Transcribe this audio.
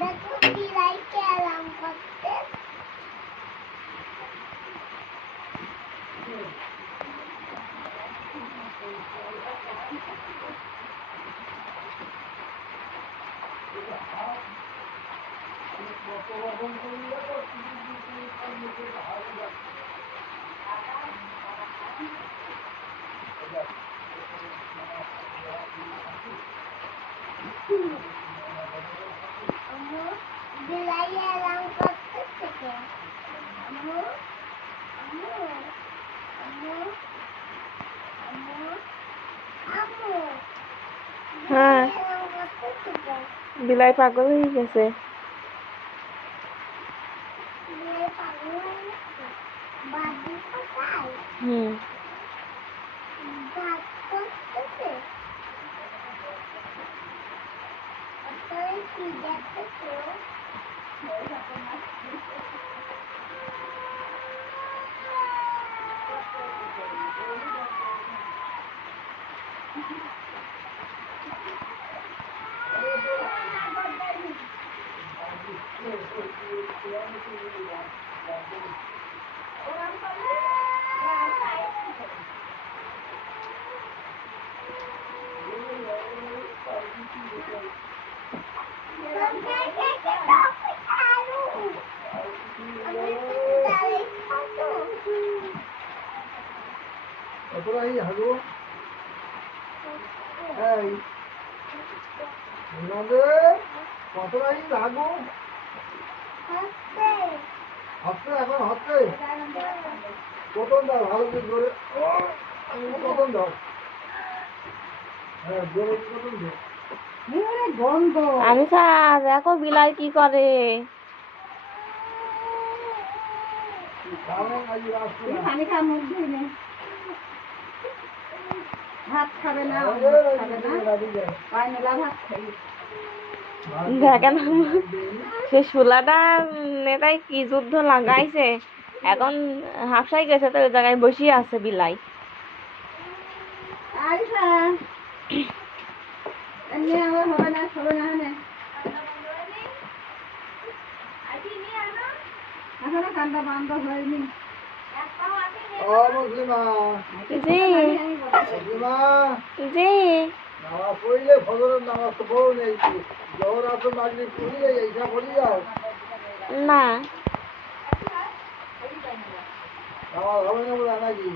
দেখো বিড়াইকে আরাম করতে। আম্মু বিড়াই আরাম করতেছে। আম্মু আম্মু আম্মু আম্মু আম্মু হ্যাঁ, আরাম করতেছে। বিলাই পাগল হয়ে গেছে। বিড়াই পাগল হয়ে গেছে। বাদি কোথায়? হুম। দাঁত করতেছে। তাই কি দেখতেছো? কতটাই হাগো এই কতটাই লাগো হচ্ছে এখন হচ্ছে কতন দাও ভালো করে কতন দাও হ্যাঁ জোরে কতন দাও গন্ধ আমি স্যার দেখো বিলাই কি করে। পানি খা মুখ ধুই নে ভাত খাবে না পায় মেলা ভাত খাই দেখেন সে শুলাটা নেতাই কি যুদ্ধ লাগাইছে, এখন হাফসাই গেছে তো ওই জায়গায় বসিয়ে আছে বিলাই। আইসা এমনি আমার হবে না হনে এখনো কান্দা বন্ধ হয়নি। জি জি নামাজ পড়লে ফজরের নামাজ তো পড়ো নেই জোহর আসর মাগরিব পড়িয়ে এইসব পড়ি যাও না নামাজ হবে না বলে নাকি